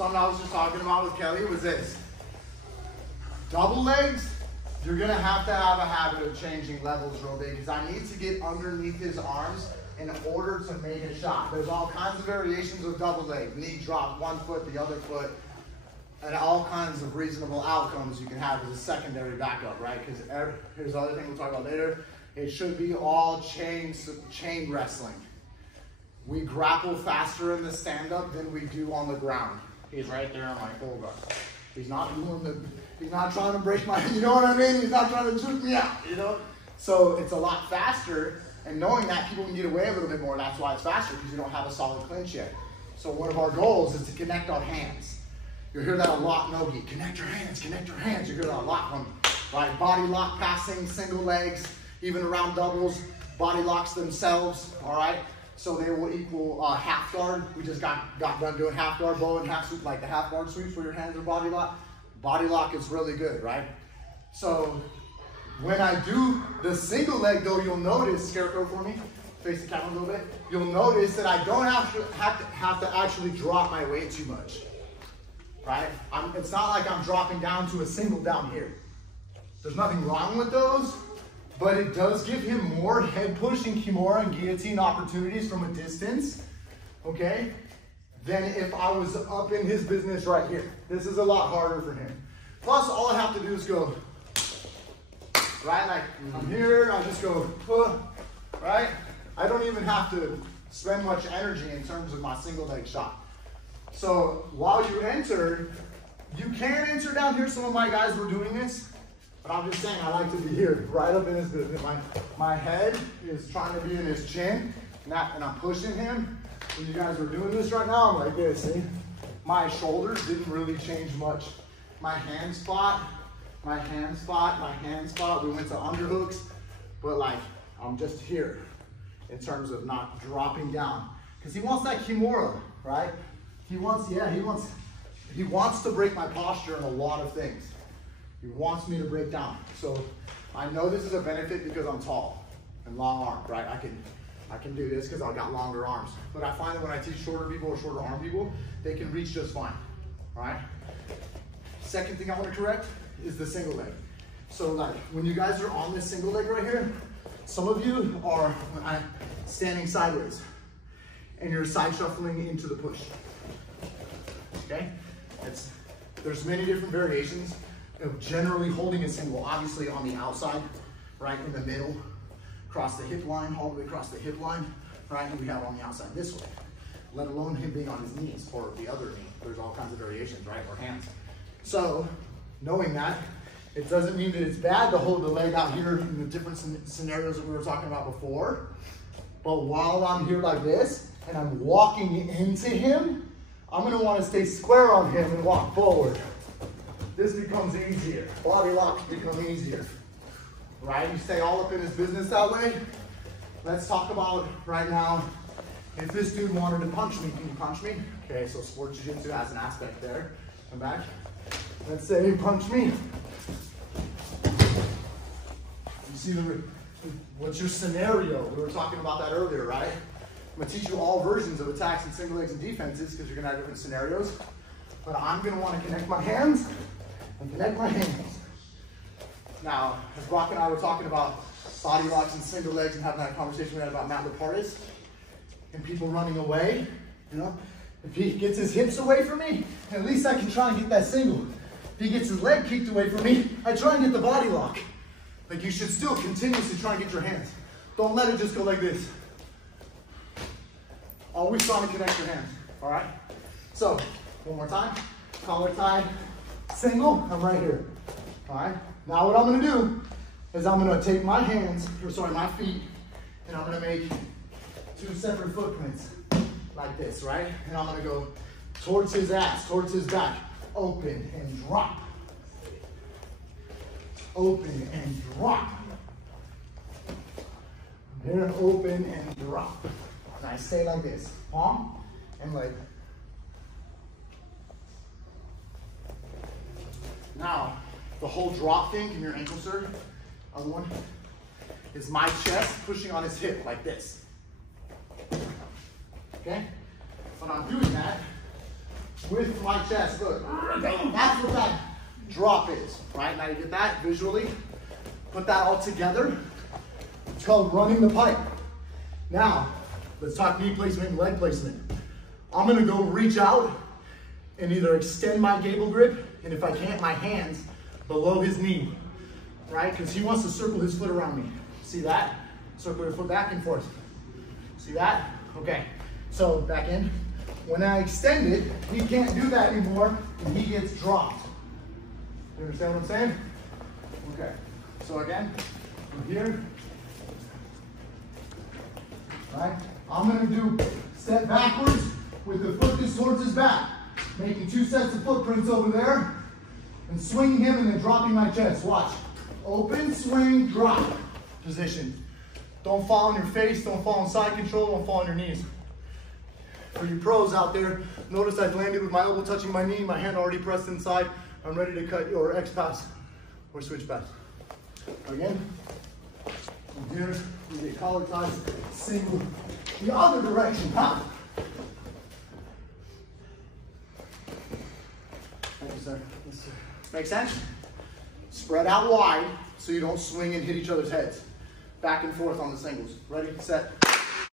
something I was just talking about with Kelly was this. Double legs, you're gonna have to have a habit of changing levels real big because I need to get underneath his arms in order to make a shot. There's all kinds of variations of double leg. Knee drop, one foot, the other foot, and all kinds of reasonable outcomes you can have as a secondary backup, right? Because here's the other thing we'll talk about later. It should be all chain wrestling. We grapple faster in the stand-up than we do on the ground. He's right there on my full guard. He's not trying to break my, you know what I mean? He's not trying to juke me out, you know? So it's a lot faster, and knowing that, people can get away a little bit more. That's why it's faster, because you don't have a solid clinch yet. So one of our goals is to connect our hands. You'll hear that a lot, Nogi. Connect your hands, connect your hands. You hear that a lot from, right? Body lock passing, single legs, even around doubles, body locks themselves, all right? So they will equal half guard. We just got done doing half guard, bow and half sweep, like the half guard sweeps where your hands are body lock. Body lock is really good, right? So when I do the single leg though, you'll notice, Scarecrow for me, face the camera a little bit. You'll notice that I don't have to actually drop my weight too much, right? It's not like I'm dropping down to a single down here. There's nothing wrong with those, but it does give him more head push and Kimura and guillotine opportunities from a distance, okay, than if I was up in his business right here. This is a lot harder for him. Plus, all I have to do is go, right? Like, I'm here, I just go, right? I don't even have to spend much energy in terms of my single leg shot. So, while you enter, you can enter down here. Some of my guys were doing this. But I'm just saying, I like to be here, right up in his business. My head is trying to be in his chin, and I'm pushing him. When you guys are doing this right now, I'm like this, see? My shoulders didn't really change much. My hand spot, we went to underhooks, but like, I'm just here in terms of not dropping down. Because he wants that Kimura, right? He wants to break my posture in a lot of things. He wants me to break down. So I know this is a benefit because I'm tall and long armed, right? I can do this because I've got longer arms. But I find that when I teach shorter people or shorter arm people, they can reach just fine, all right? Second thing I want to correct is the single leg. So like when you guys are on this single leg right here, some of you are standing sideways and you're side shuffling into the push, okay? There's many different variations of generally holding a single, obviously on the outside, right in the middle, across the hip line, all the way across the hip line, right? And we have on the outside this way, let alone him being on his knees or the other knee. There's all kinds of variations, right? Or hands. So knowing that, it doesn't mean that it's bad to hold the leg out here in the different scenarios that we were talking about before. But while I'm here like this and I'm walking into him, I'm gonna wanna stay square on him and walk forward. This becomes easier. Body locks become easier, right? You stay all up in his business that way. Let's talk about right now, if this dude wanted to punch me, can you punch me? Okay, so sport jiu-jitsu has an aspect there. Come back. Let's say he punched me. You see, what's your scenario? We were talking about that earlier, right? I'm gonna teach you all versions of attacks and single legs and defenses because you're gonna have different scenarios. But I'm gonna wanna connect my hands and connect my hands. Now, as Brock and I were talking about body locks and single legs and having that conversation we had about Matt Lepardis and people running away, you know, if he gets his hips away from me, at least I can try and get that single. If he gets his leg kicked away from me, I try and get the body lock. Like you should still continuously try and get your hands. Don't let it just go like this. Always trying to connect your hands, all right? So, one more time, collar tie, single, I'm right here, all right? Now what I'm gonna do is I'm gonna take my hands, or sorry, my feet, and I'm gonna make two separate footprints like this, right? And I'm gonna go towards his ass, towards his back, open and drop. Open and drop. Then open and drop. And I stay like this, palm and leg. Now, the whole drop thing in your ankle serve, other one, is my chest pushing on his hip like this. Okay? When I'm doing that, with my chest. Look, that's what that drop is, right? Now you get that visually. Put that all together. It's called running the pipe. Now, let's talk knee placement and leg placement. I'm gonna go reach out and either extend my gable grip, and if I can't, my hands below his knee, right? Because he wants to circle his foot around me. See that? Circle your foot back and forth. See that? Okay, so back in. When I extend it, he can't do that anymore, and he gets dropped. You understand what I'm saying? Okay, so again, from here, right? I'm gonna do step backwards with the foot that's towards his back, making 2 sets of footprints over there, and swinging him and then dropping my chest. Watch. Open, swing, drop position. Don't fall on your face, don't fall on side control, don't fall on your knees. For you pros out there, notice I've landed with my elbow touching my knee, my hand already pressed inside. I'm ready to cut your X pass or switch pass. Again, from here, we get collar ties, single the other direction, huh? Thank you, sir. Yes, sir. Make sense? Spread out wide so you don't swing and hit each other's heads. Back and forth on the singles. Ready, set.